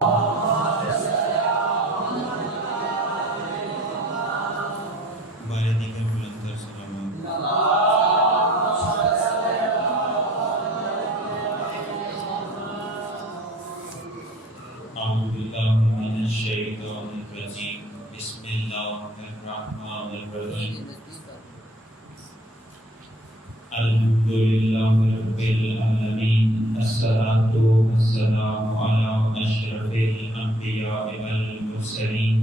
ہمارے دیگر بلندر سلامات اعوذ باللہ من الشیطان الرجیم بسم اللہ الرحمن الرحیم الحمدللہ رب العالمین الصلاۃ والسلام علی اشرف الانبیاء والمرسلین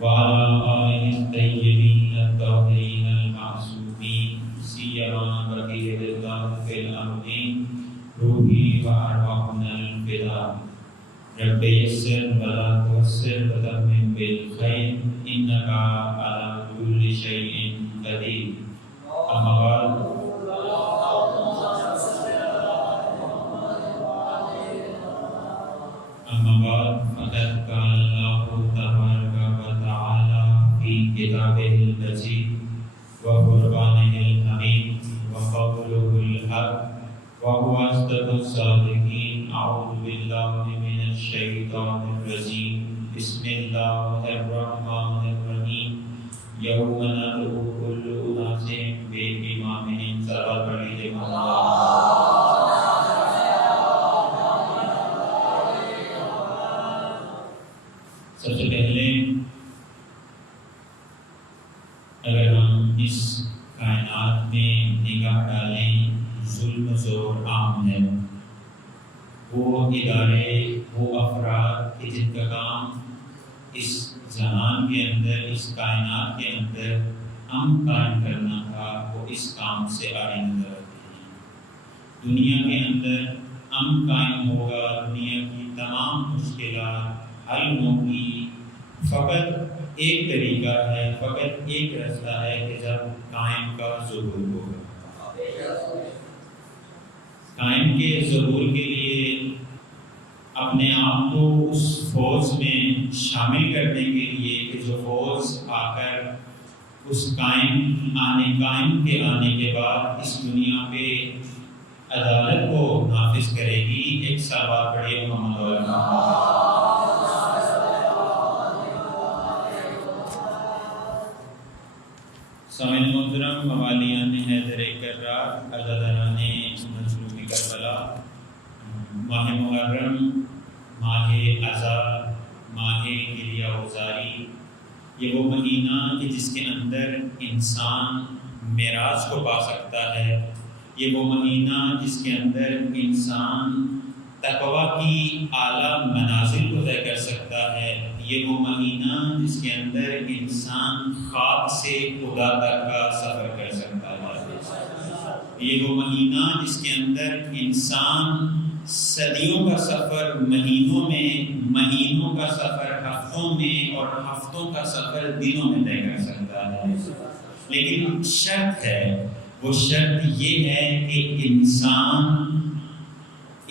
وعلى آله الطيبين الطاهرين المعصومين سيما بقية الله في الأرضين روحي وأرواحنا الفداء رب يسر ولا تعسر وتمم بالخير إنك على كل شيء قدير أما بعد فقد قال الله تبارك وتعالى في كتابه المجيد وقرآنه الحميد وقوله الحق وهو أصدق الصادقين أعوذ بالله من الشيطان الرجيم بسم الله الرحمن الرحيم يوم ندعو كل أناس بإمامهم صلى الله سب سے پہلے اگر ہم اس کائنات میں نگاہ ڈالیں ظلم زور عام ہے، وہ ادارے وہ افراد کہ جن کا کام اس جہان کے اندر اس کائنات کے اندر امن قائم کرنا تھا، وہ اس کام سے آڑے نظر آتے ہیں۔ دنیا کے اندر امن قائم ہوگا، دنیا کی تمام مشکلات حل ہوگی، فقط ایک طریقہ ہے، فقط ایک راستہ ہے کہ جب قائم کا ظہور ہوگا۔ قائم کے ظہور کے لیے اپنے آپ کو اس فوج میں شامل کرنے کے لیے کہ جو فوج آ کر اس قائم کے آنے کے بعد اس دنیا پہ عدالت کو نافذ کرے گی، ایک سوال پڑھیے محمد علیہ سامعین محترم، موالیان حیدر کرار، عزاداران مظلوم کربلا، ماہ محرم، ماہ عزا، ماہ گریہ وزاری، یہ وہ مہینہ کہ جس کے اندر انسان معراج کو پا سکتا ہے، یہ وہ مہینہ جس کے اندر انسان تقوی کی اعلیٰ منازل کو طے کر سکتا ہے، یہ وہ مہینہ جس کے اندر انسان خاک سے خدا تک کا سفر کر سکتا ہے، یہ وہ مہینہ جس کے اندر انسان صدیوں کا سفر مہینوں میں، مہینوں کا سفر ہفتوں میں، اور ہفتوں کا سفر دنوں میں طے کر سکتا ہے۔ لیکن شرط ہے، وہ شرط یہ ہے کہ انسان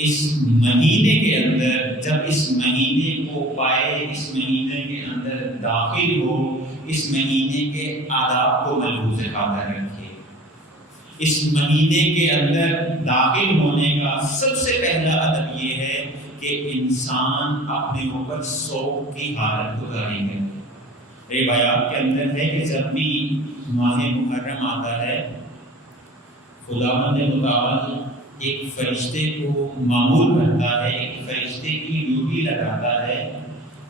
اس مہینے کے اندر جب اس مہینے کو پائے، اس مہینے کے اندر داخل ہو، اس مہینے کے آداب کو ملحوظ خاطر رکھے۔ اس مہینے کے اندر داخل ہونے کا سب سے پہلا ادب یہ ہے کہ انسان اپنے اوپر سوگ کی حالت کو جاری کرے۔ روایات کے اندر ہے کہ جب بھی ماہ محرم آتا ہے، خداوند متعال ایک فرشتے کو معمول کرتا ہے، ایک فرشتے کی ڈیوٹی لگاتا ہے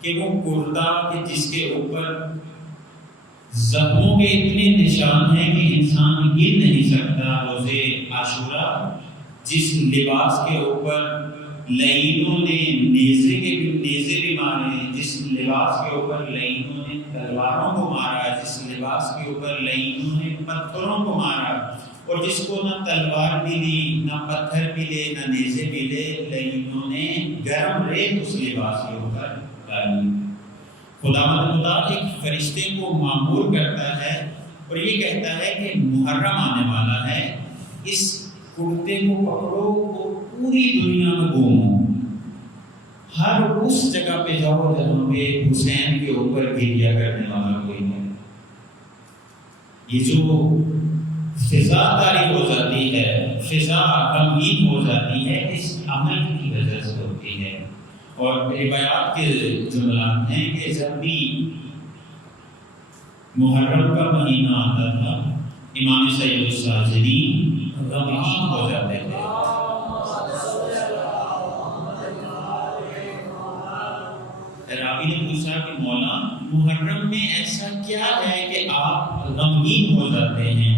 کہ وہ کردہ کہ جس کے اوپر زخموں کے اتنے نشان ہیں کہ انسان گر نہیں سکتا، روزے عاشورہ، جس لباس کے اوپر لعینوں نے نیزے بھی مارے، جس لباس کے اوپر لعینوں نے تلواروں کو مارا، جس لباس کے اوپر لعینوں نے پتھروں کو مارا، اور جس کو نہ تلوار ملی، نہ پتھر ملے، نہ نیزے ملے، لعینوں نے گرم ریت اس لباس کے اوپر ڈالی۔ خدا ایک فرشتے کو معمور کرتا ہے اور یہ کہتا ہے کہ محرم آنے والا ہے، اس کرتے کو پکڑو اور پوری دنیا میں گھومو، ہر اس جگہ پہ جاؤ جہاں پہ حسین کے اوپر گریہ کرنے والا کوئی ہے۔ یہ جو فضا طاری ہو جاتی ہے، فضا غمگین ہو جاتی ہے، اس عمل کی وجہ سے ہوتی ہے۔ اور روایات کے جملات ہیں کہ جب بھی محرم کا مہینہ آتا تھا امام سید الساجدین غمگین ہو جاتے تھے. راوی نے پوچھا کہ مولا محرم میں ایسا کیا ہے کہ آپ غمگین ہو جاتے ہیں؟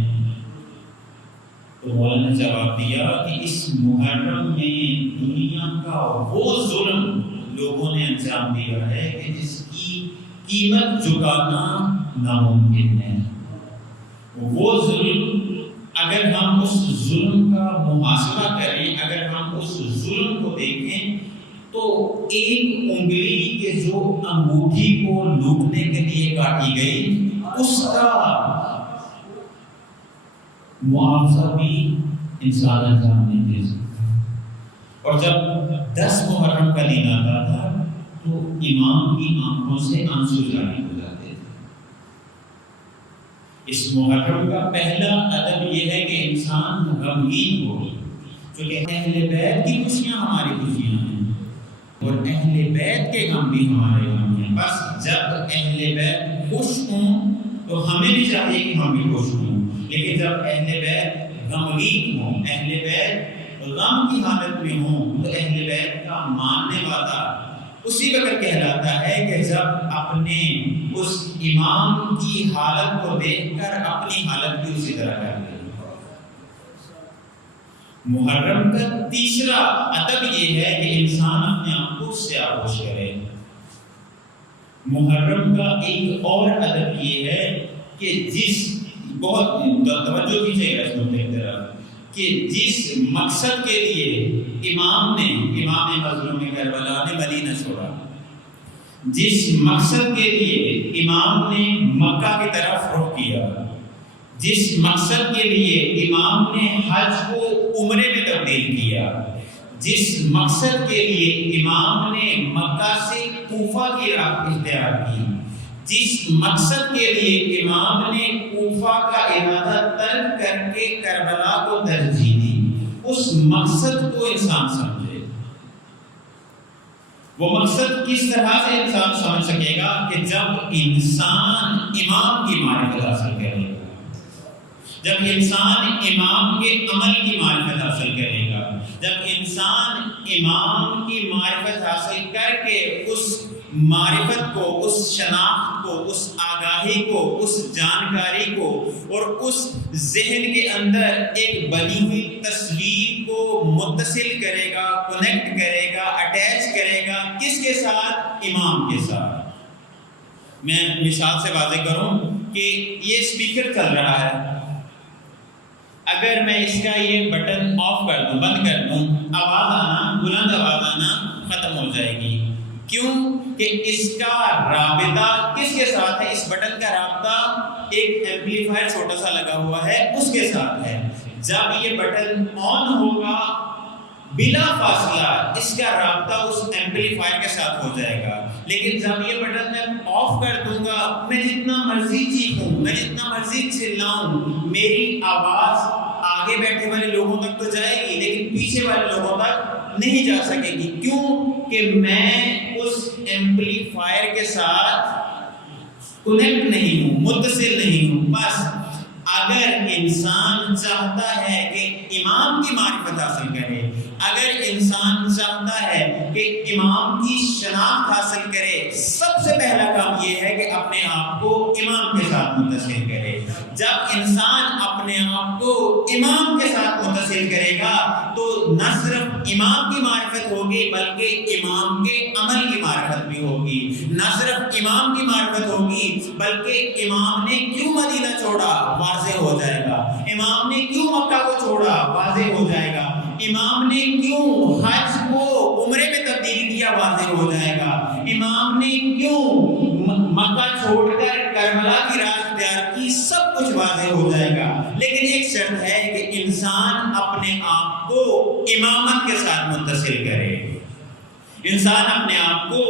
تو مولا نے جواب دیا کہ اس محرم میں دنیا کا وہ ظلم لوگوں نے انجام دیا ہے کہ جس کی قیمت چکانا ناممکن ہے. وہ ظلم اگر ہم اس ظلم کا محاسبہ کریں، اگر ہم اس ظلم کو دیکھیں تو ایک انگلی کے جو انگوٹھی کو لوٹنے کے لیے کاٹی گئی اس کا معاوضہ بھی انسان انجام نہیں دے سکتا. اور جب 10 محرم کا دن آتا تھا تو امام کی آنکھوں سے آنسو جاری ہو جاتے تھے. اس محرم کا پہلا ادب یہ ہے کہ انسان غمگین ہو، کیونکہ اہل بیت کی خوشیاں ہماری خوشیاں ہیں اور اہل بیت کے غم بھی ہمارے غم ہیں. بس جب اہل بیت خوش ہوں تو ہمیں بھی چاہیے کہ ہم بھی خوش ہوں، لیکن جب اہل بیت غمگین ہوں، اہل بیت غم کی حالت میں ہوں تو اہل بیت کا ماننے والا اسی وقت کہلاتا ہے کہ جب اپنے اس امام کی حالت کو دیکھ کر اپنی حالت بھی اسی طرح کر لے. محرم کا تیسرا ادب یہ ہے کہ انسان اپنے آپ کو سیاہوش کرے. محرم کا ایک اور ادب یہ ہے کہ بہت توجہ کیجیے گا اس نقطے کی طرف کہ جس مقصد کے لیے امام مظلوم کربلا نے مدینہ چھوڑا، جس مقصد کے لیے امام نے مکہ کی طرف رخ کیا، جس مقصد کے لیے امام نے حج کو عمرے میں تبدیل کیا، جس مقصد کے لیے امام نے مکہ سے کوفہ کی راہ اختیار کی، جس مقصد کے لیے امام نے کوفہ کا ارادہ ترک کر کے کربلا کو ترجیح دی، اس مقصد کو انسان سمجھے. وہ مقصد کس طرح سے انسان سمجھ سکے گا کہ جب انسان امام کی معرفت حاصل کرے گا، جب انسان امام کے عمل کی معرفت حاصل کرے گا، جب انسان امام کی معرفت حاصل کر کے اس معرفت کو، اس شناخت کو، اس آگاہی کو، اس جانکاری کو اور اس ذہن کے اندر ایک بنی ہوئی تصویر کو متصل کرے گا، کنیکٹ کرے گا، اٹیچ کرے گا، کس کے ساتھ؟ امام کے ساتھ. میں مثال سے واضح کروں کہ یہ اسپیکر چل رہا ہے، اگر میں اس کا یہ بٹن آف کر دوں، بند کر دوں، آواز آنا، بلند آواز آنا ختم ہو جائے گی. کیوں؟ کہ اس کا رابطہ کس کے ساتھ ہے؟ اس بٹن کا رابطہ ایک ایمپلیفائر چھوٹا سا لگا ہوا ہے اس کے ساتھ ہے. جب یہ بٹن آن ہوگا بلا فاصلہ اس کا رابطہ اس ایمپلیفائر کے ساتھ ہو جائے گا. لیکن جب یہ بٹن میں آف کر دوں گا، میں جتنا مرضی چیخوں، میں جتنا مرضی چلاؤں، میری آواز آگے بیٹھے والے لوگوں تک تو جائے گی لیکن پیچھے والے لوگوں تک نہیں جا سکے گی. کیوں؟ کہ میں اس ایمپلیفائر کے ساتھ کنیکٹ نہیں ہوں، متصل نہیں ہوں. بس اگر انسان چاہتا ہے کہ امام کی معرفت حاصل کرے، اگر انسان چاہتا ہے کہ امام کی شناخت حاصل کرے، سب سے پہلا کام یہ ہے کہ اپنے آپ کو امام کے ساتھ متصل کرے. جب انسان اپنے آپ کو امام کے ساتھ متصل کرے گا تو نہ صرف امام کی معرفت ہوگی بلکہ امام کے عمل کی معرفت بھی ہوگی. نہ صرف امام کی معرفت ہوگی بلکہ امام نے کیوں مدینہ چھوڑا واضح ہو جائے گا، امام نے کیوں مکہ کو چھوڑا واضح ہو جائے گا، امام نے کیوں حج کو عمرے میں تبدیل کیا واضح ہو جائے گا، امام نے کیوں مکہ چھوڑ کر کربلا کی راہ اختیار کی، سب کچھ واضح ہو جائے گا. لیکن ایک شرط ہے کہ انسان اپنے آپ کو امامت کے ساتھ متصل کرے، انسان اپنے آپ کو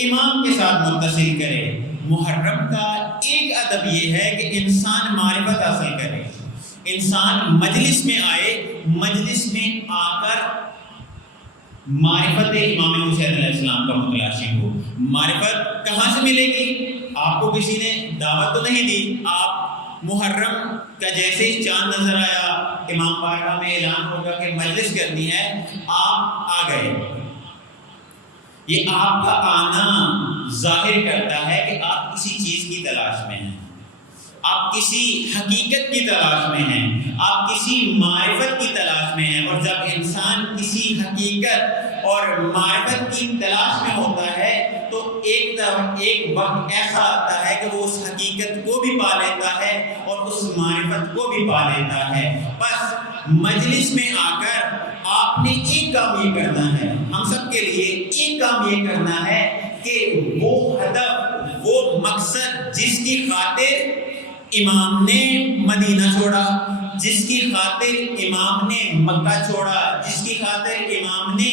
امام کے ساتھ متصل کرے. محرم کا ایک ادب یہ ہے کہ انسان معرفت حاصل کرے، انسان مجلس میں آئے، مجلس میں آ کر معرفت امام حسین علیہ السلام کا متلاشی ہو۔ معرفت کہاں سے ملے گی؟ آپ کو کسی نے دعوت تو نہیں دی، آپ محرم کا جیسے ہی چاند نظر آیا، امام بارگاہ میں اعلان ہوگا کہ مجلس کرنی ہے، آپ آ گئے۔ یہ آپ کا آنا ظاہر کرتا ہے کہ آپ کسی چیز کی تلاش میں ہیں، آپ کسی حقیقت کی تلاش میں ہیں، آپ کسی معرفت کی تلاش میں ہیں۔ اور جب انسان کسی حقیقت اور معرفت کی تلاش میں ہوتا ہے تو ایک وقت ایسا آتا ہے کہ وہ اس حقیقت کو بھی پا لیتا ہے اور اس معرفت کو بھی پا لیتا ہے۔ بس مجلس میں آ کر آپ نے ایک کام یہ کرنا ہے، ہم سب کے لیے ایک کام یہ کرنا ہے کہ وہ ہدف، وہ مقصد جس کی خاطر امام نے مدینہ چھوڑا، جس کی خاطر امام نے مکہ چھوڑا، جس کی خاطر امام نے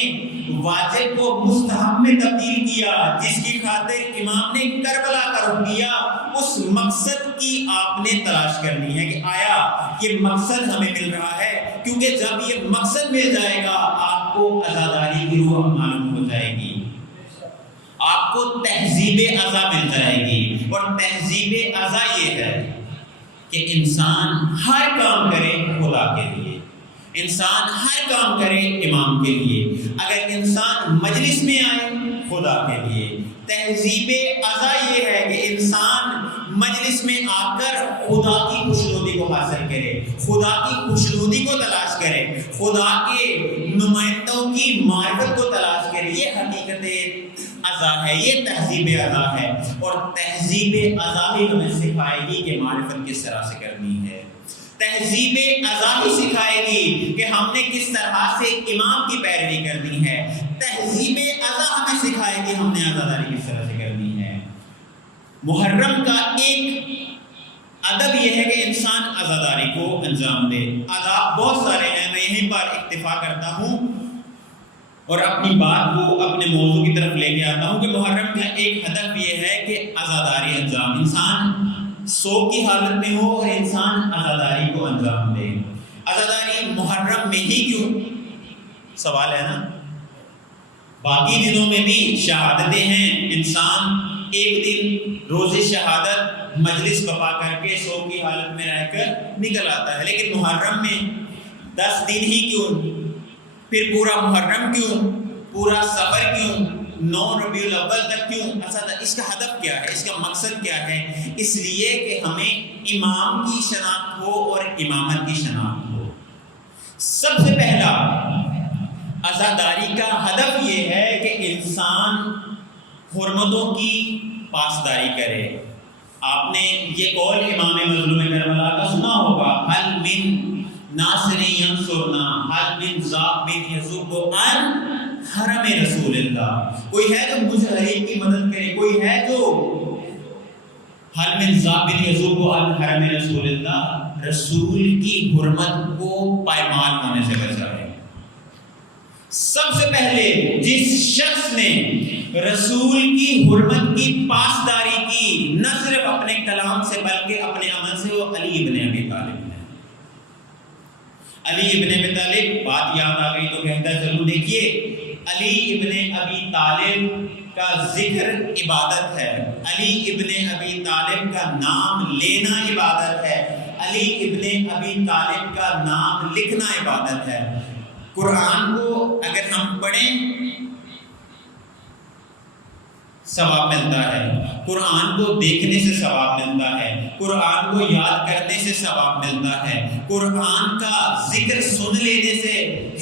واجب کو مستحب میں تبدیل کیا، جس کی خاطر امام نے کربلا کا رخ کیا، اس مقصد کی آپ نے تلاش کرنی ہے کہ آیا یہ مقصد ہمیں مل رہا ہے۔ کیونکہ جب یہ مقصد مل جائے گا آپ کو عزاداری کی روح معلوم ہو جائے گی، آپ کو تہذیب عزا مل جائے گی۔ اور تہذیب عزا یہ ہے کہ انسان ہر کام کرے خدا کے لیے، انسان ہر کام کرے امام کے لیے۔ اگر انسان مجلس میں آئے خدا کے لیے، تہذیب عزا یہ ہے کہ انسان مجلس میں آ کر خدا کی خوشنودی کو حاصل کرے، خدا کی خوشنودی کو تلاش کرے، خدا کے نمائندوں کی معرفت کو تلاش کرے۔ یہ حقیقت عزا ہے، یہ تہذیب عزا ہے۔ اور تہذیب عزا ہی ہمیں سکھائے گی کہ معرفت کس طرح سے کرنی ہے، تہذیب عزا ہی سکھائے گی کہ ہم نے کس طرح سے امام کی پیروی کرنی ہے، تہذیب عزا ہمیں سکھائے گی ہم نے عزاداری کس طرح سے کرنی ہے۔ محرم کا ایک ادب یہ ہے کہ انسان عزاداری کو انجام دے۔ آداب بہت سارے ہیں، میں یہیں پر اکتفا کرتا ہوں اور اپنی بات کو اپنے موضوع کی طرف لے کے آتا ہوں کہ محرم کا ایک ہدف یہ ہے کہ عزاداری انجام، انسان سو کی حالت میں ہو اور انسان عزاداری کو انجام دے۔ عزاداری محرم میں ہی کیوں؟ سوال ہے نا، باقی دنوں میں بھی شہادتیں ہیں، انسان ایک دن روز شہادت مجلس بپا کر کے سو کی حالت میں رہ کر نکل آتا ہے، لیکن محرم میں 10 دن ہی کیوں؟ پھر پورا محرم کیوں؟ پورا سفر کیوں؟ 9 ربیع الاول تک کیوں؟ اس کا ہدف کیا ہے؟ اس کا مقصد کیا ہے؟ اس لیے کہ ہمیں امام کی شناخت ہو اور امامت کی شناخت ہو۔ سب سے پہلا عزاداری کا ہدف یہ ہے کہ انسان حرمتوں کی پاسداری کرے۔ آپ نے یہ قول امام مظلوم کربلا کا سنا ہوگا، حل من ناصر ینصرنا، حل من ذاب یذوب عن حرم رسول اللہ۔ کوئی ہے جو مجھ غریب کی مدد کرے، کوئی ہے جو حل من ذاب یذوب عن حرم رسول اللہ، رسول کی حرمت کو پائمال ہونے سے بچائے۔ سب سے پہلے جس شخص نے رسول کی حرمت کی پاسداری کی، نہ صرف اپنے کلام سے بلکہ اپنے عمل سے، وہ علی ابن ابی طالب ہے۔ علی ابن ابی طالب، بات یاد آ گئی تو کہتا چلو، دیکھیے علی ابن ابی طالب کا ذکر عبادت ہے، علی ابن ابی طالب کا نام لینا عبادت ہے، علی ابن ابی طالب کا نام لکھنا عبادت ہے۔ قرآن کو اگر ہم پڑھیں ثواب ملتا ہے، قرآن کو دیکھنے سے ثواب ملتا ہے، قرآن کو یاد کرنے سے ثواب ملتا ہے، قرآن کا ذکر سن لینے سے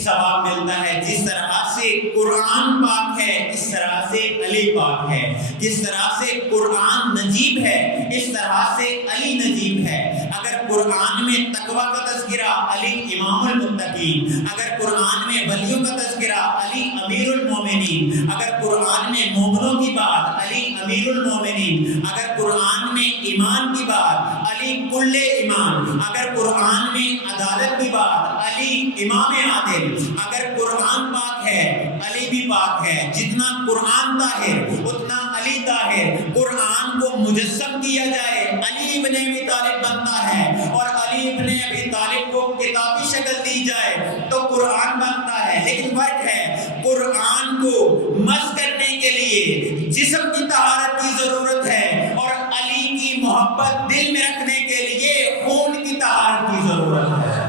ثواب ملتا ہے۔ جس طرح سے قرآن پاک ہے اس طرح سے علی پاک ہے، جس طرح سے قرآن نجیب ہے اس طرح سے علی نجیب ہے۔ اگر قرآن میں تقوی کا تذکرہ، علی امام المتقین، اگر قرآن میں ولیوں کا تذکرہ، علی امیر المومنین، اگر قرآن میں مومنوں کی بات، علی امیر المومنین، اگر قرآن میں ایمان کی بات، علی کل ایمان، اگر قرآن میں عدالت کی بات، علی امام عادل، اگر قرآن پاک ہے علی بھی پاک ہے، جتنا قرآن طاہر اتنا علی طاہر۔ قرآن کو مجسم کیا جائے علی ابن ابی طالب بنتا ہے، اور علی ابن ابی طالب کو کتابی شکل دی جائے تو قرآن بنتا ہے۔ لیکن فرق ہے، قرآن لیے جسم کی طہارت کی ضرورت ہے، اور علی کی محبت دل میں رکھنے کے لیے خون کی طہارت کی ضرورت ہے۔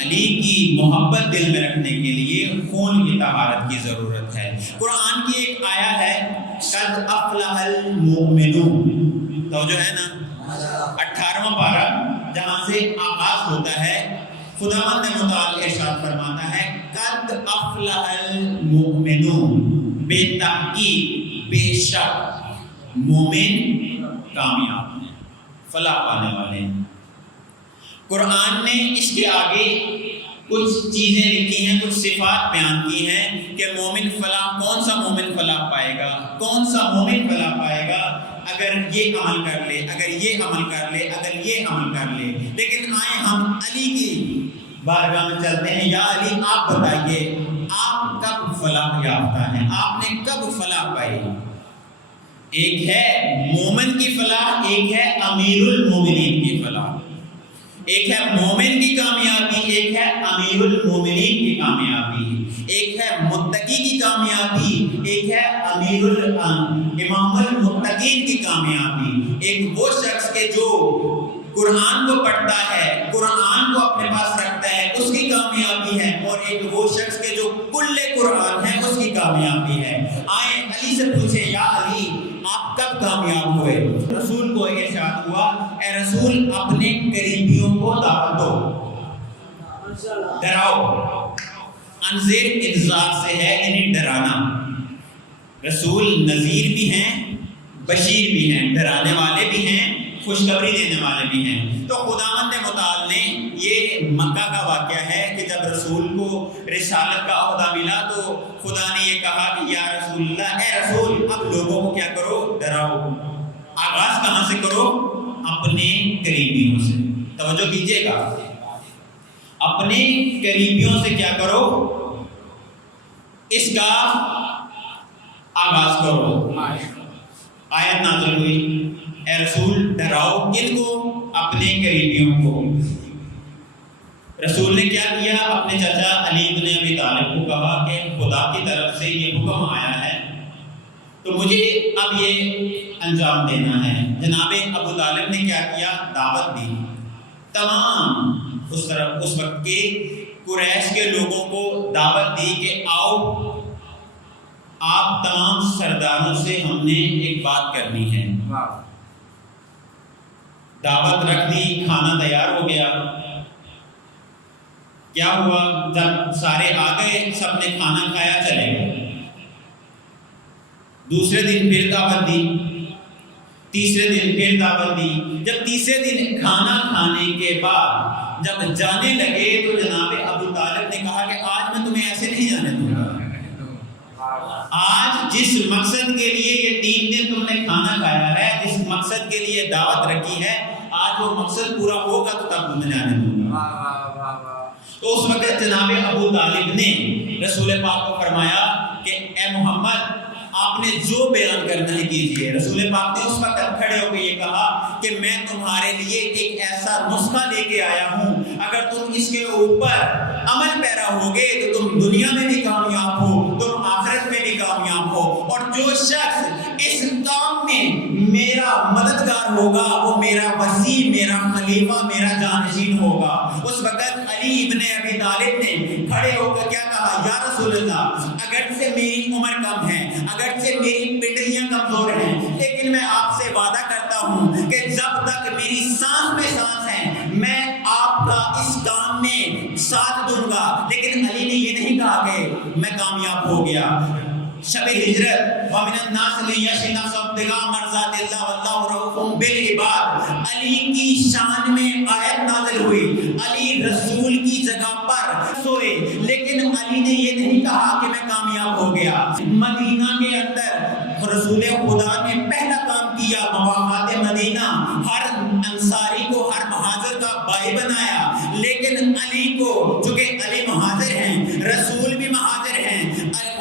علی کی محبت دل میں رکھنے کے لیے خون کی طہارت کی ضرورت ہے۔ قرآن کی ایک آیا ہے قد افلح المؤمنون، تو جو ہے نا 18واں پارہ جہاں سے آغاز ہوتا ہے، خداوند متعال ارشاد فرماتا ہے قد افلح المؤمنون، بے تحقیق بے شک مومن کامیاب ہیں، فلاح پانے والے ہیں۔ قرآن نے اس کے آگے کچھ چیزیں لکھی ہیں، کچھ صفات بیان کی ہیں کہ مومن فلاح، کون سا مومن فلاح پائے گا، کون سا مومن فلاح پائے گا اگر یہ عمل کر لے، اگر یہ عمل کر لے، اگر یہ عمل کر لے۔ لیکن آئے ہم علی کی بارگاہ میں چلتے ہیں۔ یا علی آپ بتائیے آپ کب فلاح یافتہ ہیں، آپ نے کب فلاح پائی؟ ایک ہے مومن کی فلاح، ایک ہے امیر المومنین کی فلاح۔ ایک ہے مومن کی کامیابی، ایک ہے امیر المومنین کی کامیابی، ایک ہے متقی کی کامیابی، ایک ہے امام المتقین کی کامیابی۔ ایک وہ شخص کے جو قرآن کو پڑھتا ہے، قرآن کو اپنے پاس رکھتا ہے، اس کی کامیابی ہے، اور ایک وہ شخص کے جو کل قرآن ہے اس کی کامیابی ہے۔ آئیں علی سے پوچھیں یا علی آپ کب کامیاب ہوئے؟ رسول کو ارشاد ہوا اے رسول اپنے قریبیوں کو دعوت دو، ڈراؤ۔ انذر انذار سے ہے یعنی ڈرانا۔ رسول نذیر بھی ہیں، بشیر بھی ہیں، ڈرانے والے بھی ہیں، خوشخبری دینے والے بھی ہیں۔ تو خداوند متعال نے، یہ مکہ کا واقعہ ہے کہ جب رسول کو رسالت کا عہدہ ملا تو خدا نے یہ کہا کہ یا رسول اللہ، اے رسول اب لوگوں کو کیا کرو، ڈراؤ۔ آغاز کہاں سے کرو؟ اپنے قریبیوں سے۔ توجہ کیجیے گا، اپنے قریبیوں سے کیا کرو، اس کا آغاز کرو۔ آیت نازل ہوئی اے رسول ڈراؤ کن کو؟ اپنے قریبیوں کو۔ رسول نے کیا کیا؟ اپنے چچا علی بن ابی طالب کو کہا کہ خدا کی طرف سے یہ حکم آیا ہے تو مجھے اب یہ انجام دینا ہے۔ جناب ابو طالب نے کیا کیا؟ دعوت دی۔ تمام اس وقت کے قریش کے لوگوں کو دعوت دی کہ آؤ آپ تمام سرداروں سے ہم نے ایک بات کرنی ہے۔ دعوت رکھ دی، کھانا تیار ہو گیا۔ کیا ہوا؟ جب سارے آ گئے، سب نے کھانا کھایا، چلے گئے۔ دوسرے دن پھر دعوت دی، تیسرے دن پھر دعوت دی۔ جب تیسرے دن کھانا کھانے کے بعد جب جانے لگے تو جناب ابو طالب نے کہا کہ آج میں تمہیں ایسے نہیں جانے دوں گا۔ آج جس مقصد کے لیے یہ 3 دن تم نے کھانا کھایا ہے، جس مقصد کے لیے دعوت رکھی ہے، آج وہ مقصد پورا ہوگا تو تب تمہیں جانے دوں گا۔ تو اس وقت جناب ابو طالب نے رسول پاک کو فرمایا کہ اے محمد آپ نے جو بیان کرنا ہے کیجیے۔ رسول پاک نے اس وقت کھڑے ہو کے یہ کہا کہ میں تمہارے لیے ایک ایسا نسخہ لے کے آیا ہوں، اگر تم اس کے اوپر عمل پیرا ہوگے تو تم دنیا میں بھی کامیاب ہو، تم آخرت میں بھی کامیاب ہو، اور جو شخص اس کام میں میرا مددگار ہوگا وہ میرا وسیع، میرا خلیفہ، میرا جانشین ہوگا۔ اس وقت علی ابن ابی طالب نے کھڑے ہو کر کیا کہا؟ یا رسول اللہ اگرچہ میری عمر کم ہے، اگرچہ میری پنڈلیاں کمزور ہیں، لیکن میں آپ سے وعدہ کرتا ہوں کہ جب تک میری سانس میں سانس ہے میں آپ کا اس کام میں ساتھ دوں گا۔ لیکن علی نے یہ نہیں کہا کہ میں کامیاب ہو گیا۔ شب ہجرت ومن الناس من یشری نفسہ ابتغاء مرضات اللہ واللہ رؤوف بالعباد، علی کی شان میں آیت نازل ہوئی۔ علی رسول کی جگہ پر سوئے، لیکن علی نے یہ نہیں کہا کہ میں کامیاب ہو گیا۔ مدینہ کے اندر رسول خدا نے پہلا کام کیا، مواقعات مدینہ، ہر انصاری کو، ہر مہاجر کا بھائی بنایا۔ لیکن علی کو، چونکہ علی مہاجر ہیں، رسول بھی مہاجر ہیں،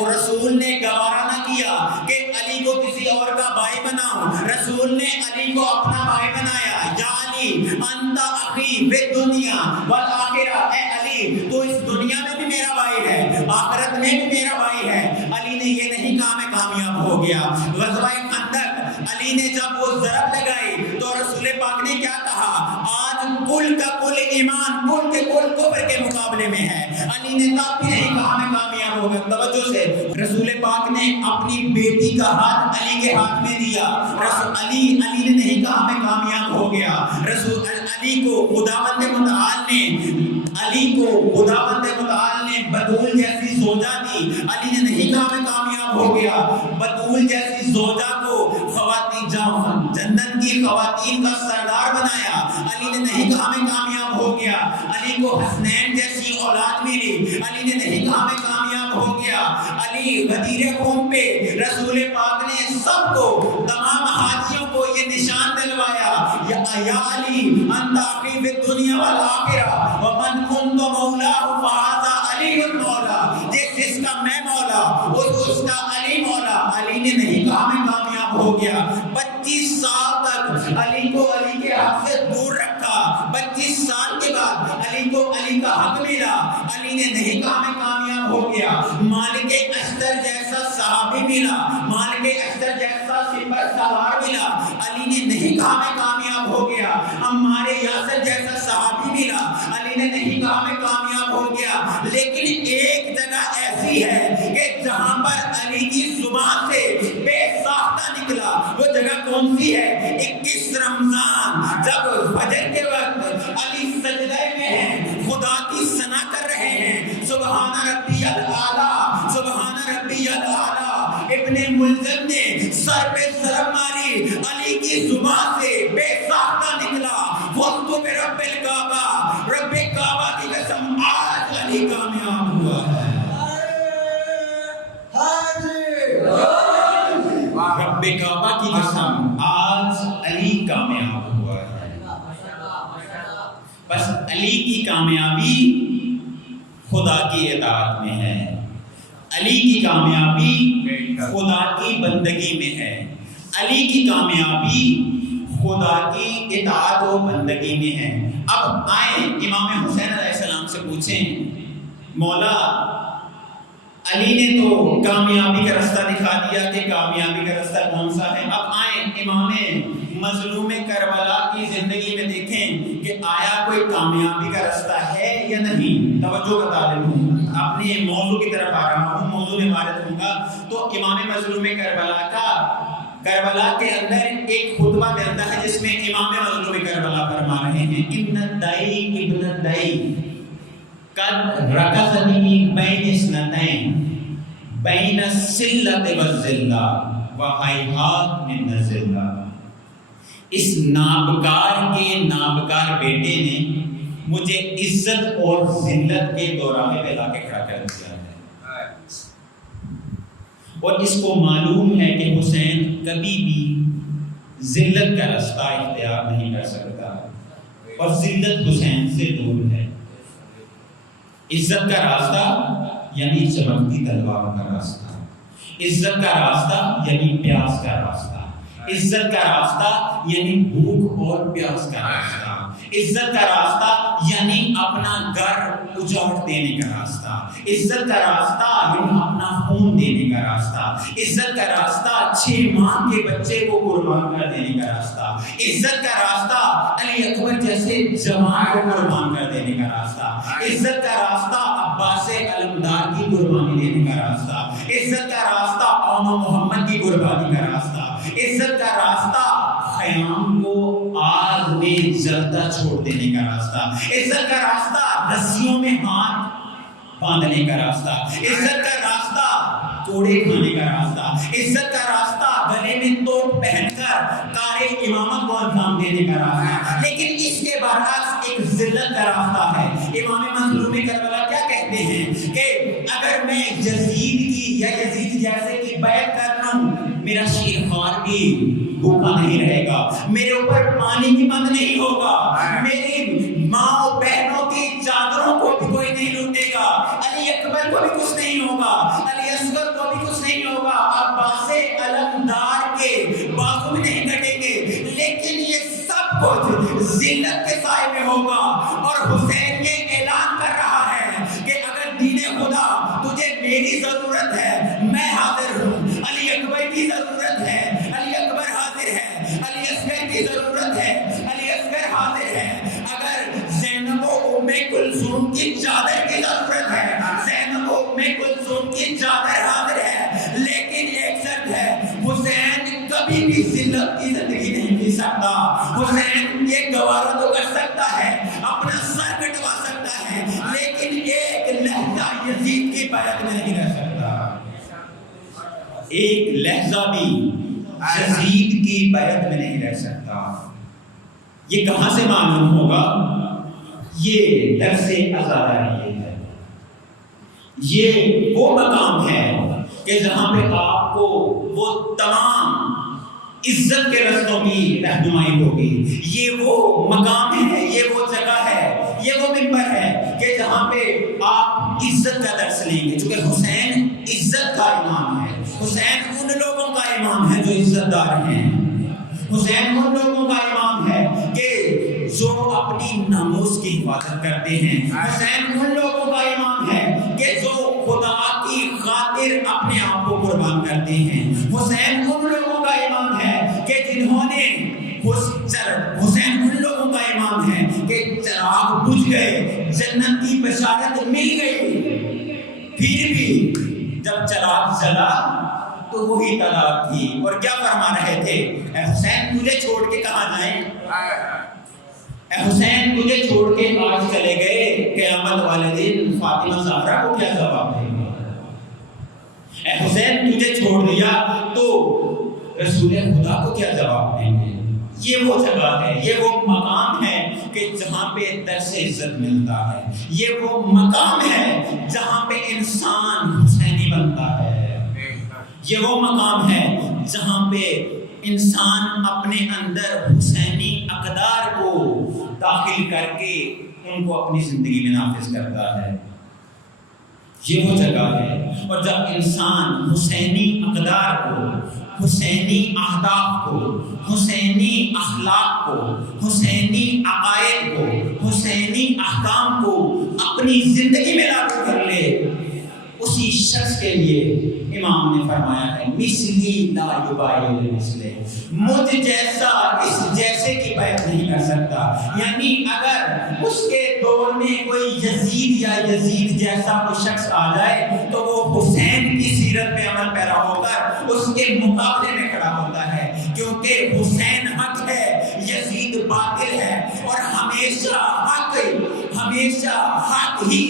رسول نے گوارا نہ کیا کہ علی کو کسی اور کا بھائی بناؤ۔ رسول نے علی کو اپنا بھائی بنایا۔ یا علی انت اخی فی الدنیا والآخرہ، اے علی تو اس دنیا میں بھی میرا بھائی ہے، آخرت میں بھی میرا بھائی ہے. علی نے یہ نہیں کہا میں کامیاب ہو گیا. غزوہ خندق علی نے جب وہ ضرب لگائی تو رسول پاک نے کیا کہا؟ آج کل کا کل ایمان کل کے کل کفر کے مقابلے میں ہے. علی نے تب بھی نہیں کہا میں کامیاب ہو گیا. توجہ سے رسول پاک نے اپنی بیٹی کا ہاتھ علی کے ہاتھ میں دیا. علی نے نہیں کہا میں کامیاب ہو گیا. علی کو خداوند متعال نے بتول جیسی زوجہ دی. علی نے نہیں کہا میں کامیاب ہو گیا. بتول جیسی زوجہ کو جنت کی خواتین کا سردار بنایا. علی نے نہیں کہا میں کامیاب ہو گیا. علی کو حسنین جیسی اولاد ملی. علی نے نہیں کہا میں کامیاب ہو گیا. علی غدیر خون پہ رسول پاک نے سب کو تمام حاجیوں کو یہ نشان دلوایا یا علی انت اخی فی الدنیا والآخرہ ومن کنت مولاہ فہذا علی المولا. جس کا میں مولا اس کا علی مولا. علی نے نہیں کہا میں کامیاب ہو گیا. 25 سال تک علی کو علی کے حق سے دور رکھا. 25 سال کے بعد علی کو علی کا حق ملا. علی نے نہیں کہا میں کامیاب ہو گیا. مالک اشتر جیسا صحابی ملا. مالک اشتر جیسا سپر سالار ملا. علی نے نہیں کہا میں کامیاب ہو گیا. عمار یاسر جیسا صحابی ملا. علی نے نہیں کہا میں کامیاب ہو گیا. لیکن ایک جگہ ایسی ہے کہ جہاں پر علی کی زبان سے بے ساختہ نکلا. وہ جگہ کون سی ہے؟ 21 رمضان جب فجر کے وقت علی سجدہ میں ہیں, خدا کی ثنا کر رہے ہیں, سبحان ربی الاعلیٰ سبحان ربی الاعلیٰ. ابن ملجم نے سر پہ ضرب ماری. علی کی زبان سے بے ساختہ نکلا وقت میں رب الکعبہ, رب کعبہ کی قسم آج علی کامیاب ہوا ہے. رب کعبہ کی قسم آج علی کامیاب ہوا ہے. بس علی کی کامیابی خدا کی اطاعت میں ہے. علی کی کامیابی خدا کی بندگی میں ہے. علی کی کامیابی خدا کی اطاعت و بندگی میں ہے. اب آئیں امام حسین علیہ السلام سے پوچھیں, مولا علی نے تو کامیابی کا رستہ دکھا دیا کہ کامیابی کا رستہ کون سا ہے. اب آئیں امام مظلوم کربلا کی زندگی میں دیکھیں کہ آیا کوئی کامیابی کا رستہ ہے یا نہیں. توجہ کا طالب ہوں, اپنے موضوع کی طرف آ رہا ہوں, موضوع میں وارد ہوں گا. تو امام مظلوم کربلا کے اندر ایک خطبہ ملتا ہے جس میں امام مظلوم کربلا فرما رہے ہیں, ابن الدائی قد رکضنی بین اثنتین بین السلۃ والذلہ وہیہات من الذلہ. اس نابکار کے نابکار بیٹے نے مجھے عزت اور ذلت کے دوراہے پہ لا کے کھڑا کر دیا ہے. اور اس کو معلوم ہے کہ حسین کبھی بھی ذلت کا رستہ اختیار نہیں کر سکتا اور ذلت حسین سے دور ہے. عزت کا راستہ یعنی چمکتی تلوار کا راستہ, عزت کا راستہ یعنی پیاس کا راستہ, عزت کا راستہ یعنی بھوک اور پیاس کا راستہ, عزت کا راستہ یعنی اپنا گھر اجاڑ دینے کا راستہ, عزت کا راستہ یعنی اپنا خون دینے کا راستہ, عزت کا راستہ 6 ماہ کے بچے کو قربان کر دینے کا راستہ, عزت کا راستہ علی اکبر جیسے جوان کو قربان کر دینے کا راستہ, عزت کا راستہ عباس علمدار کی قربانی دینے کا راستہ, عزت کا راستہ عون محمد کی قربانی کا راستہ, عزت کا راستہ خیام کو آگ میں جلتا چھوڑ دینے کا راستہ, عزت کا راستہ رسیوں میں ہاتھ باندھنے کا راستہ, عزت کا راستہ کوڑے کھانے کا راستہ, عزت کا راستہ گلے میں توپ پہن کر کارے امامت کو انجام دینے کا راستہ. لیکن اس کے برعکس ایک ذلت کا راستہ ہے. امام مظلوم کربلا کیا کہتے ہیں کہ اگر میں یزید کی یا یزید جیسے کی بیعت کر لوں, میرا شیرخوار بھی بھوکا نہیں رہے گا, میرے اوپر پانی کی بند نہیں ہوگا, میری ماں بہنوں کی چادروں کو بھی کوئی نہیں لوٹے گا, علی اکبر کو بھی کچھ نہیں ہوگا, علی اصغر کو بھی کچھ نہیں ہوگا, عباس علمدار کے بازو بھی نہیں کٹیں گے, لیکن یہ سب کچھ ذلت کے سائے میں ہوگا. اور حسین یہ اعلان کر رہا ہے کہ اگر دین خدا تجھے میری ضرورت ضرورت ہے میں حاضر ہوں، علی اکبر کی ضرورت ہے علی اکبر حاضر ہے، علی اصغر کی ضرورت ہے علی اصغر حاضر ہے، اگر زینب و ام کلثوم کی چادر کی ضرورت ہے زینب و ام کلثوم کی چادر حاضر ہے، لیکن ایک شرط ہے حسین کبھی بھی ذلت کی زندگی نہیں جی سکتا۔ حسین یہ گوارا تو کر سکتا ہے، اپنا سر کٹوا سکتا ہے، لیکن ایک لہجہ یزید کی بیعت میں نہیں رہ سکتا، ایک لہجہ بھی یزید کی بیعت میں نہیں رہ سکتا۔ یہ کہاں سے معلوم ہوگا؟ یہ درس عزاداری ہے، یہ وہ مقام ہے کہ جہاں پہ آپ کو وہ تمام عزت کے رستوں کی رہنمائی ہوگی، یہ وہ مقام ہے، یہ وہ جگہ ہے، یہ وہ منبر ہے کہ جہاں پہ آپ عزت کا درس لیں گے، چونکہ حسین عزت کا امام ہے، حسین ان لوگوں کا امام ہے جو عزت دار ہیں، حسین ان لوگوں کا امام ہے کہ جو اپنی ناموس کی حفاظت کرتے ہیں، حسین ان لوگوں کا امام ہے کہ جو خدا کی خاطر اپنے آپ کو قربان کرتے ہیں، حسین ان لوگوں کا امام ہے کہ جنہوں نے حسین ان لوگوں کا امام ہے کہ چراغ بجھ گئے، جنت کی بشارت مل گئی، پھر بھی جب چراغ جلا تو وہی طلاق تھی، اور کیا فرما رہے تھے؟ اے حسین تجھے چھوڑ کے کہاں جائیں، اے حسین تجھے چھوڑ کے آج چلے گئے، قیامت والے دن فاطمہ زہرا کو کیا جواب دیں گے؟ اے حسین تجھے چھوڑ دیا تو رسول خدا کو کیا جواب دیں گے؟ یہ وہ جگہ ہے، یہ وہ مقام ہے کہ جہاں پہ درس عزت ملتا ہے، یہ وہ مقام ہے جہاں پہ انسان حسینی بنتا ہے، یہ وہ مقام ہے جہاں پہ انسان اپنے اندر حسینی اقدار کو داخل کر کے ان کو اپنی زندگی میں نافذ کرتا ہے، یہ وہ جگہ ہے۔ اور جب انسان حسینی اقدار کو، حسینی اہداف کو، حسینی اخلاق کو، حسینی عقائد کو، حسینی احکام کو اپنی زندگی میں لاگو کر لے، اسی شخص کے لیے امام نے فرمایا ہے مثلی لا یبائی مثلے، مجھ جیسا اس جیسے کی بیعت نہیں کر سکتا، یعنی اگر اس کے دور میں کوئی یزید یا یزید جیسا کوئی شخص آ جائے تو وہ حسین کی سیرت میں عمل پیرا ہو کر اس کے مقابلے میں کھڑا ہوتا ہے، کیونکہ حسین حق ہے، یزید باطل ہے، اور ہمیشہ حق ہی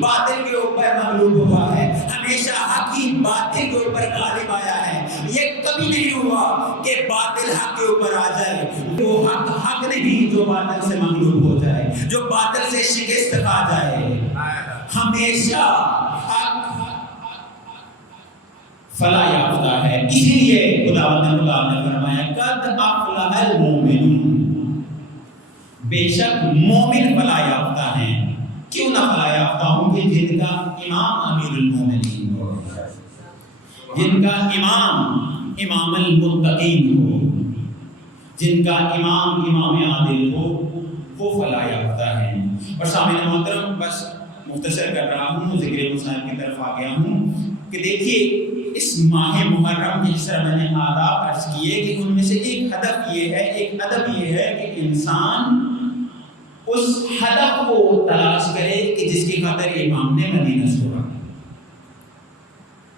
باطل کے اوپر مغلوب ہوا ہے، ہمیشہ حق ہی باطل کے اوپر غالب آیا ہے، یہ کبھی نہیں ہوا کہ باطل حق کے اوپر آ جائے، وہ حق نہیں جو باطل سے مغلوب ہو جائے، جو باطل سے شکست کھا جائے، ہمیشہ حق فلاح یافتہ ہے۔ اسی لیے خداوند نے فرمایا قد افلح المؤمنون، بے شک مومن فلاح یافتہ ہیں۔ کیوں نہ فلاح یافتہ ہوں گے؟ جن کا امام امیر المومنین ہو، جن کا امام المتقین ہو، جن کا امام عادل ہو، وہ فلاح یافتہ ہیں۔ اور سامعین محترم، بس مختصر کر رہا ہوں، ذکر مصائب کی طرف آ گیا ہوں کہ دیکھیے اس ماہ محرم کی جس طرح میں نے آداب عرض کیے کہ ان میں سے ایک ہدف یہ ہے، ایک ادب یہ ہے کہ انسان اس ہدف کو تلاش کرے کہ جس کی خاطر امام نے مدینہ چھوڑا۔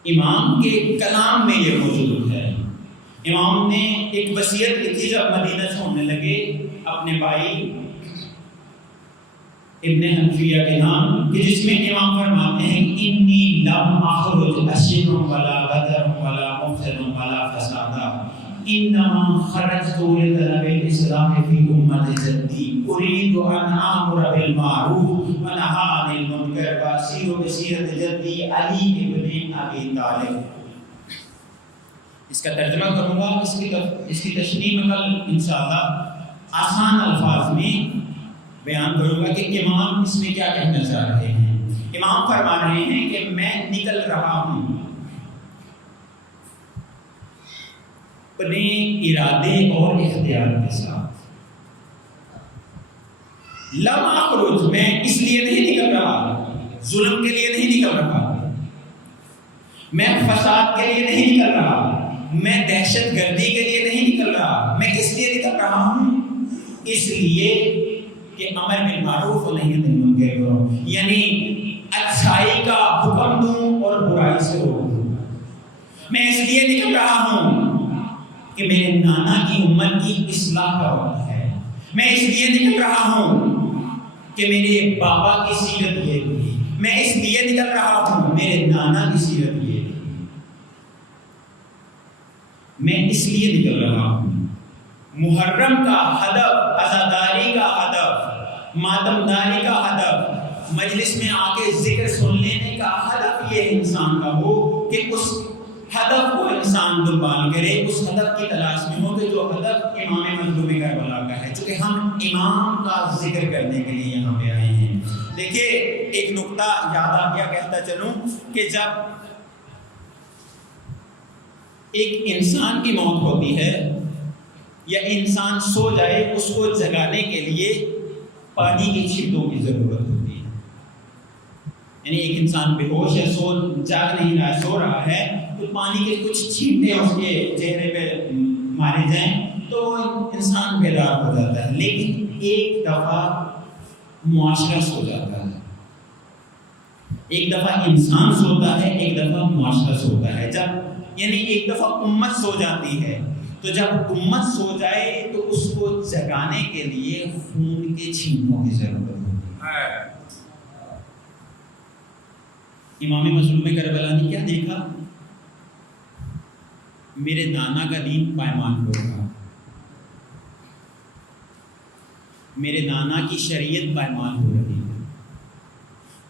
امام کے کلام میں یہ موجود ہے۔ امام نے ایک وصیت لکھی جب مدینہ چھوڑنے لگے اپنے بھائی ابن حنفیہ کے نام، کہ جس میں امام فرماتے ہیں انی لم اخرج اشر ولا غدر ولا مفسد ولا فسادا انما خرجت لطلب الاصلاح في امه جدي اريد ان امر بالمعروف وانهى عن المنكر واسير بسيره جدي علي ابن ابي طالب۔ اس کا ترجمہ کروں گا، اس کی تشریح میں کل انشاءاللہ آسان الفاظ میں بیان کروں گا کہ امام اس میں کیا کہنا چاہ رہے ہیں۔ امام فرما رہے ہیں کہ میں نکل رہا ہوں اپنے ارادے اور اختیار کے ساتھ، لم اخرج، میں اس لیے نہیں نکل رہا، ظلم کے لیے نہیں نکل رہا، میں فساد کے لیے نہیں نکل رہا، میں دہشت گردی کے لیے نہیں نکل رہا، میں کس لیے نکل رہا ہوں؟ اس لیے کہ امر بالمعروف و نہی عن المنکر کرو، یعنی اچھائی کا حکم دوں اور برائی سے روک دوں۔ میں اس لیے نکل رہا ہوں کہ میرے نانا کی امت کی اصلاح کا وقت ہے، میں اس لیے نکل رہا ہوں کہ میرے بابا کی سیرت یہ تھی، میں اس لیے نکل رہا ہوں میرے نانا کی سیرت یہ تھی، میں اس لیے نکل رہا ہوں۔ محرم کا ہدف، عزاداری کا ہدف، ماتمداری کا ہدف، مجلس میں آ کے ذکر سن لینے کا ہدف یہ انسان کا ہو کہ اس ہدف کو انسان دنبال کرے، اس ہدف کی تلاش میں ہو کہ جو ہدف امام مظلوم کربلا کا ہے، چونکہ ہم امام کا ذکر کرنے کے لیے یہاں پہ آئے ہیں۔ دیکھیے ایک نقطہ یاد آ گیا، کہتا چلوں کہ جب ایک انسان کی موت ہوتی ہے یا انسان سو جائے، اس کو جگانے کے لیے پانی کی چھینٹوں کی ضرورت ہوتی ہے۔ یعنی ایک انسان بے ہوش ہے، جاگ نہیں رہا ہے، سو رہا ہے، تو پانی کے کچھ چھینٹے اس کے چہرے پہ مارے جائیں تو انسان بیدار ہو جاتا ہے۔ لیکن ایک دفعہ معاشرہ سو جاتا ہے، ایک دفعہ انسان سوتا ہے، ایک دفعہ معاشرہ سوتا ہے۔ جب یعنی ایک دفعہ امت سو جاتی ہے، تو جب امت سو جائے تو اس کو جگانے کے لیے خون کے چھینٹوں کی ضرورت ہوتی ہے۔ امام مظلوم کربلا نے کیا دیکھا؟ میرے نانا کا دین پائمان ہو رہا، میرے نانا کی شریعت پائمان ہو رہی ہے،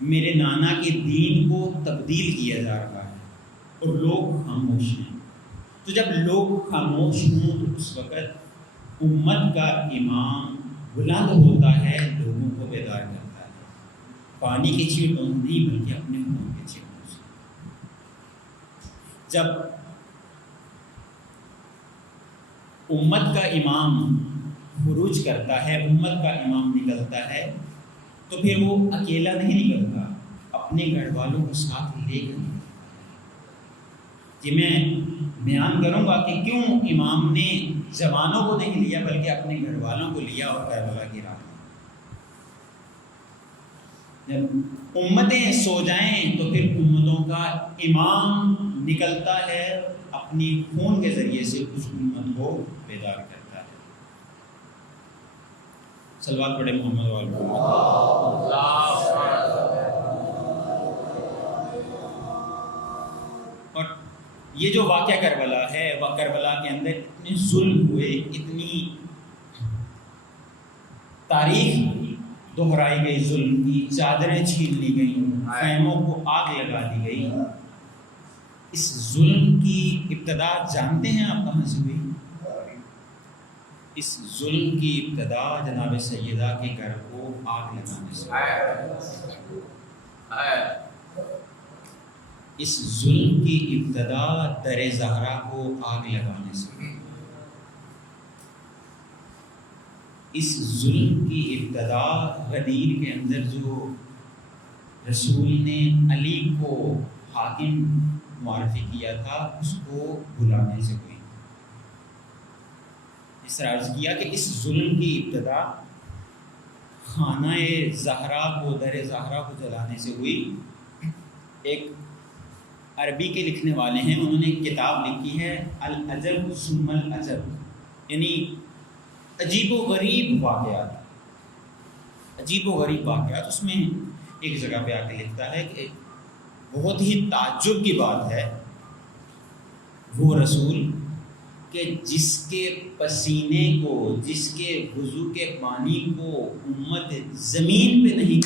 میرے نانا کے دین کو تبدیل کیا جا رہا ہے اور لوگ خاموش ہیں۔ تو جب لوگ خاموش ہوں تو اس وقت امت کا امام بلند ہوتا ہے، لوگوں کو بیدار کرتا ہے، پانی کے چھینٹوں نہیں بلکہ اپنے خون کے چھینٹوں سے۔ جب امت کا امام خروج کرتا ہے، امت کا امام نکلتا ہے، تو پھر وہ اکیلا نہیں نکلتا، اپنے گھر والوں کو ساتھ لے کر نکلتا ہے۔ کہ میں بیان کروں گا کہ کیوں امام نے جوانوں کو نہیں لیا بلکہ اپنے گھر والوں کو لیا اور کربلا کی راہ۔ جب امتیں سو جائیں تو پھر امتوں کا امام نکلتا ہے، اپنی خون کے ذریعے سے اس امت کو بیدار کرتا ہے۔ صلوات پڑھے محمد وآل محمد۔ اور یہ جو واقعہ کربلا ہے، وہ کربلا کے اندر اتنے ظلم ہوئے، اتنی تاریخ دہرائی گئی، ظلم کی چادریں چھین لی گئیں، خیموں کو آگ لگا دی گئی۔ اس ظلم کی ابتدا جانتے ہیں آپ کہاں سے ہوئی؟ اس ظلم کی ابتدا جناب سیدہ کے گھر کو آگ لگانے سے ہوئی۔ اس ظلم کی ابتدا در زہرا کو آگ لگانے سے ہوئی۔ اس ظلم کی ابتدا غدیر کے اندر جو رسول نے علی کو حاکم معرفی کیا تھا، اس کو بلانے سے ہوئی۔ اس طرح عرض کیا کہ اس ظلم کی ابتدا خانہ زہرا کو، در زہرا کو جلانے سے ہوئی۔ ایک عربی کے لکھنے والے ہیں، انہوں نے کتاب لکھی ہے العجب ثم العجب، یعنی عجیب و غریب واقعات، عجیب و غریب واقعات۔ اس میں ایک جگہ پہ آ کے لکھتا ہے کہ بہت ہی تعجب کی بات ہے، وہ رسول کہ جس کے پسینے کو، جس کے وضو کے پانی کو امت زمین پہ نہیں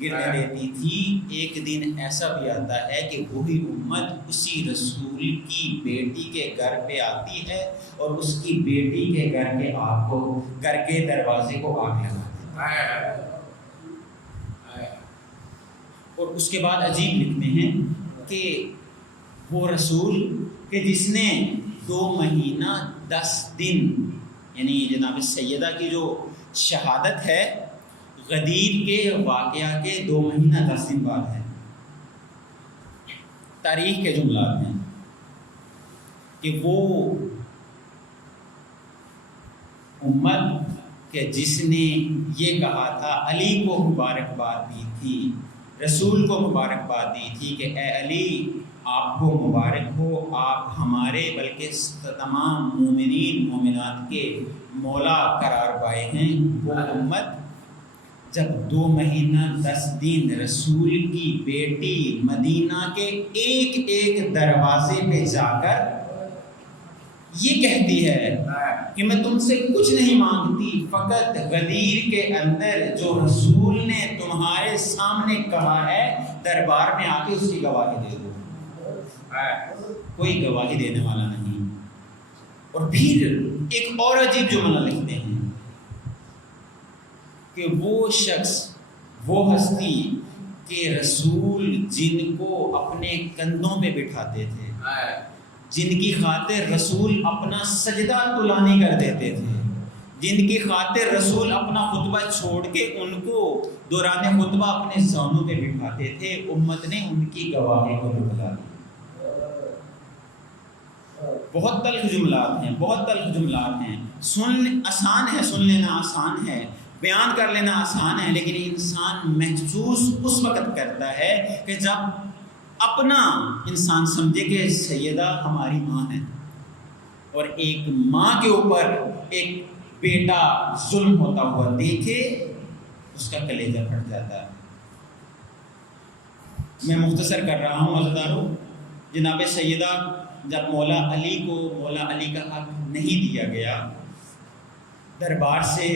گرنے دیتی تھی، ایک دن ایسا بھی آتا ہے کہ وہی امت اسی رسول کی بیٹی کے گھر پہ آتی ہے اور اس کی بیٹی کے گھر کے دروازے کو آگ لگا دیتی ہے۔ اور اس کے بعد عجیب لکھتے ہیں کہ وہ رسول کہ جس نے 2 مہینہ 10 دن، یعنی جناب سیدہ کی جو شہادت ہے غدیر کے واقعہ کے 2 مہینہ 10 دن بعد ہے، تاریخ کے جملات ہیں کہ وہ امت کہ جس نے یہ کہا تھا، علی کو مبارکباد دی تھی، رسول کو مبارکباد دی تھی کہ اے علی آپ کو مبارک ہو، آپ ہمارے بلکہ تمام مومنین مومنات کے مولا قرار پائے ہیں۔ وہ امت جب 2 مہینہ 10 دن رسول کی بیٹی مدینہ کے ایک ایک دروازے پہ جا کر یہ کہتی ہے کہ میں تم سے کچھ نہیں مانگتی، فقط غدیر کے اندر جو رسول نے تمہارے سامنے کہا ہے دربار میں آ کے اس کی گواہی دے دو۔ کوئی گواہی دینے والا نہیں۔ اور پھر ایک اور عجیب جملہ لکھتے ہیں کہ وہ شخص، وہ ہستی کہ رسول جن کو اپنے کندھوں پہ بٹھاتے تھے، جن کی خاطر رسول اپنا سجدہ طلانی کر دیتے تھے، جن کی خاطر رسول اپنا خطبہ چھوڑ کے ان کو دوران خطبہ اپنے زانوں پہ بٹھاتے تھے، امت نے ان کی گواہی کو جھٹلا دیا۔ بہت تلخ جملات ہیں، بہت تلخ جملات ہیں۔ آسان ہے، سن لینا آسان ہے، بیان کر لینا آسان ہے، لیکن انسان محسوس اس وقت کرتا ہے کہ جب اپنا انسان سمجھے کہ سیدہ ہماری ماں ہے اور ایک ماں کے اوپر ایک بیٹا ظلم ہوتا ہوا دیکھے، اس کا کلیجہ پھٹ جاتا ہے۔ میں مختصر کر رہا ہوں عزیزانو، جناب سیدہ جب مولا علی کو مولا علی کا حق نہیں دیا گیا، دربار سے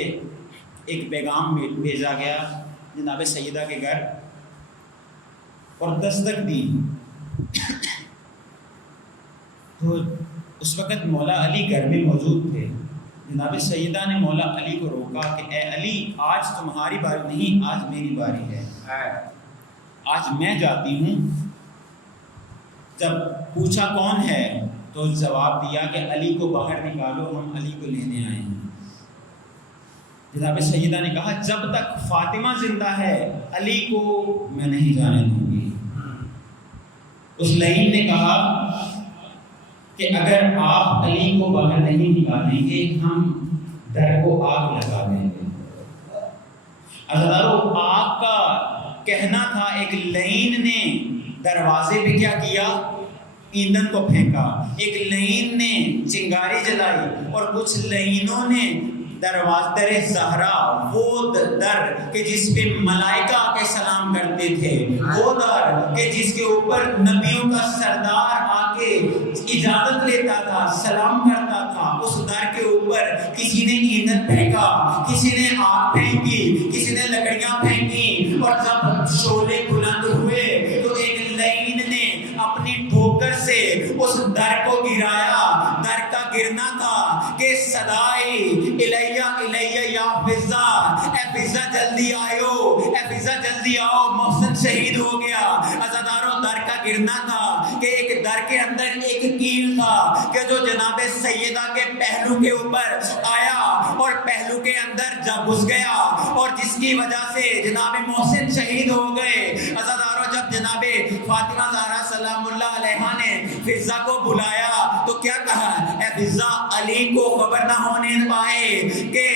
ایک پیغام بھیجا گیا جناب سیدہ کے گھر اور دستک دی، تو اس وقت مولا علی گھر میں موجود تھے۔ جناب سیدہ نے مولا علی کو روکا کہ اے علی، آج تمہاری باری نہیں، آج میری باری ہے، آج میں جاتی ہوں۔ جب پوچھا کون ہے تو جواب دیا کہ علی کو باہر نکالو، ہم علی کو لینے آئے ہیں۔ جناب سیدہ نے کہا جب تک فاطمہ زندہ ہے علی کو میں نہیں جانے دوں گی۔ اس لعین نے کہا کہ اگر آپ علی کو باہر نہیں نکالیں گے ہم در کو آگ لگا دیں گے۔ عزیزانو، آگ کا کہنا تھا، ایک لعین نے دروازے پہ کیا کیا؟ ایندھن کو پھینکا۔ ایک لعین نے چنگاری جلائی اور کچھ لعینوں نے در زہرا، وہ در کہ جس پہ ملائکہ آ کے سلام کرتے تھے، وہ در کہ جس کے اوپر نبیوں کا سردار آ کے اجازت لیتا تھا، سلام کرتا تھا، اس در کے اوپر کسی نے ایندھن پھینکا، کسی نے آگ پھینکی، کسی نے لکڑیاں پھینکی، اور جب شعلے بلند ہوئے تو ایک لعین نے اپنی ٹھوکر سے اس در کو گرایا۔ در کا گرنا تھا کہ صدائی الیہ الیہ یا فضا، اے فضا جلدی آئیو، اے فضا جلدی آؤ، محسن شہید ہو گیا۔ عزاداروں، در کا گرنا تھا کہ ایک در کے اندر ایک کیل تھا کہ جو جناب سیدہ کے پہلو کے اوپر آیا اور پہلو کے اندر جب گھس گیا، اور جس کی وجہ سے جناب محسن شہید ہو گئے۔ عزاداروں، جب جناب فاطمہ زہرا سلام اللہ علیہا نے فضا کو بلایا تو کیا کہا؟ اے فضا، علی کو خبر نہ ہونے پائے کہ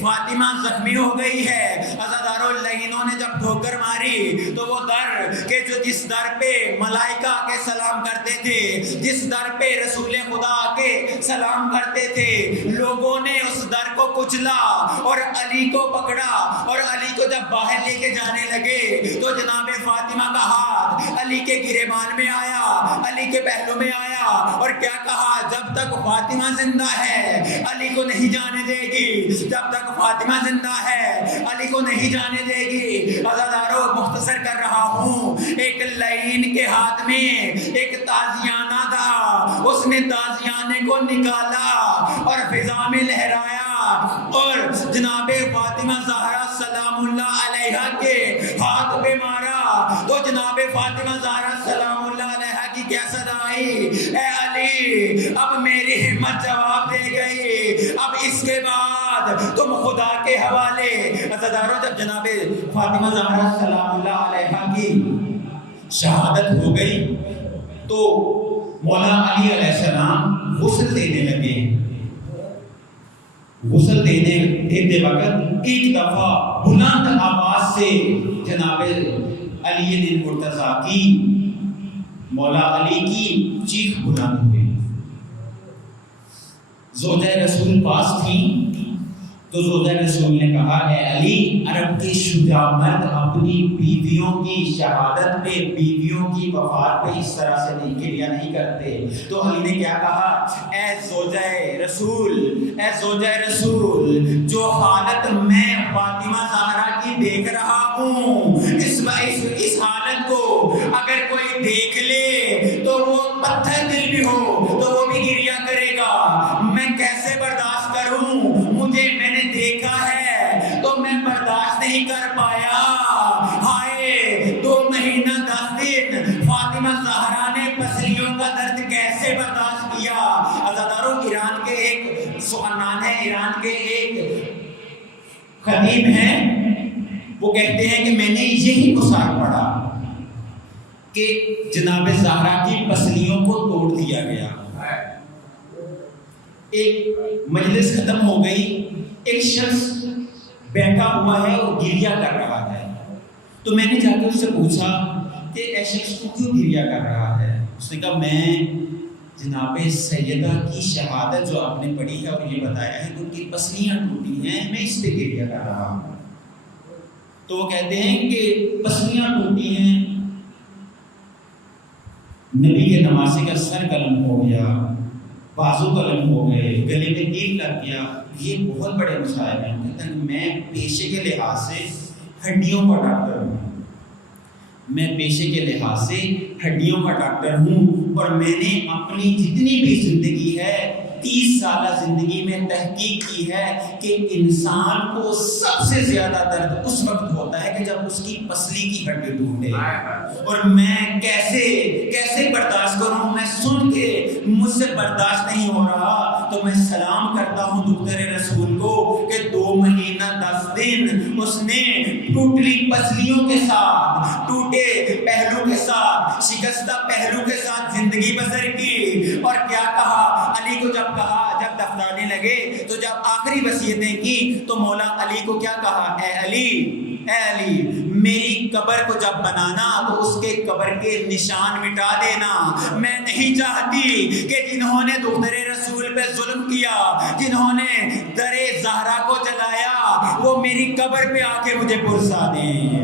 فاطمہ زخمی ہو گئی ہے۔ عزاداروں، لعینوں نے جب ٹھوکر ماری تو وہ در کہ جو جس در پہ ملائکہ کے سلام کرتے تھے، جس در پہ رسول خدا کے سلام کرتے تھے، لوگوں نے اس در کو کچلا اور علی کو پکڑا، اور علی کو جب باہر لے کے جانے لگے تو جناب فاطمہ کا ہاتھ علی کے گریبان میں آیا، علی کے پہلو میں آیا، اور کیا کہا؟ جب تک فاطمہ زندہ ہے علی کو نہیں جانے دے گی، جب تک فاطمہ زندہ ہے علی کو نہیں جانے دے گی۔ عزاداروں، مختصر کر رہا ہوں، ایک لعین کے ہاتھ میں ایک تازیانہ تھا، اس نے تازیانے کو نکالا اور فضا میں لہرایا اور جناب فاطمہ زہرا سلام اللہ علیہا کے ہاتھ پہ مارا، تو جناب فاطمہ زہرا سلام اللہ علیہا کی کیا صدا آئی؟ اے علی، اب میری ہمت جواب دے گئی، اب اس کے بعد تم خدا کے حوالے۔ عزاداروں، جب جناب فاطمہ زہرا سلام اللہ علیہا کی شہادت ہو گئی تو مولا علی علیہ السلام غسل دینے لگے. غسل دیتے وقت ایک دفعہ بلند آواز سے جناب علی مرتضیٰ کی مولا علی کی چیخ بلند ہوئی. زوجہ رسول پاس تھی تو زوجہ رسول نے کہا اے علی، عرب کے شجاع مرد اپنی بیویوں کی شہادت پہ، بیویوں کی وفات پہ اس طرح سے گریہ نہیں کرتے. تو علی نے کیا کہا، اے زوجہ رسول، جو حالت میں فاطمہ زہرا کی دیکھ رہا ہوں، اس حالت کو اگر کوئی دیکھ لے تو وہ پتھر دل بھی ہو تو وہ بھی گریہ کرے گا. میں کیسے برداشت کروں؟ میں نے دیکھا ہے تو میں برداشت نہیں کر پایا. ہائے 2 مہینہ 10 دن فاطمہ زہرا نے پسلیوں کا درد کیسے برداشت کیا. عزاداروں، ایران کے ایک سخنان ہے، ایران کے ایک خطیب ہیں، وہ کہتے ہیں کہ میں نے یہی مثال پڑھا کہ جناب زہرا کی پسلیوں کو توڑ دیا گیا. ایک مجلس ختم ہو گئی، ایک شخص بیٹھا ہوا ہے اور گریہ کر رہا ہے. تو میں نے جا کے اس سے پوچھا کہ اے شخص تو کیوں گریہ کر رہا ہے؟ اس نے کہا میں جناب سیدہ کی شہادت جو آپ نے پڑھی ہے اور یہ بتایا ہے کہ ان کی پسلیاں ٹوٹی ہیں، میں اس پہ گریہ کر رہا ہوں. تو وہ کہتے ہیں کہ پسلیاں ٹوٹی ہیں، نبی کے نواسے کا سر قلم ہو گیا، بازو قلم ہو گئے، گلے میں تیر لگ گیا، یہ بہت بڑے مسائل ہیں. کہتے ہیں میں پیشے کے لحاظ سے ہڈیوں کا ڈاکٹر ہوں، میں پیشے کے لحاظ سے ہڈیوں کا ڈاکٹر ہوں، اور میں نے اپنی جتنی بھی زندگی ہے 30 سالہ زندگی میں تحقیق کی ہے کہ انسان کو سب سے زیادہ درد اس وقت ہوتا ہے کہ جب اس کی پسلی کی ہڈی ٹوٹے. اور میں کیسے برداشت کروں؟ میں سن کے مجھ سے برداشت نہیں ہو رہا. تو میں سلام کرتا ہوں دختر رسول کو کہ 2 مہینہ 10 دن اس نے ٹوٹی پسلیوں کے ساتھ، ٹوٹے پہلو کے ساتھ، شکستہ پہلو کے ساتھ زندگی بسر کی. اور کیا کہا علی کو، جب دفنانے لگے تو جب آخری وصیتیں کی تو مولا علی کو کیا کہا، اے علی میری قبر کو جب بنانا تو اس کے قبر کے نشان مٹا دینا. میں نہیں چاہتی کہ جنہوں نے دختر رسول پہ ظلم کیا، جنہوں نے در زہرا کو جلایا، وہ میری قبر پہ آ کے مجھے پرسا دیں.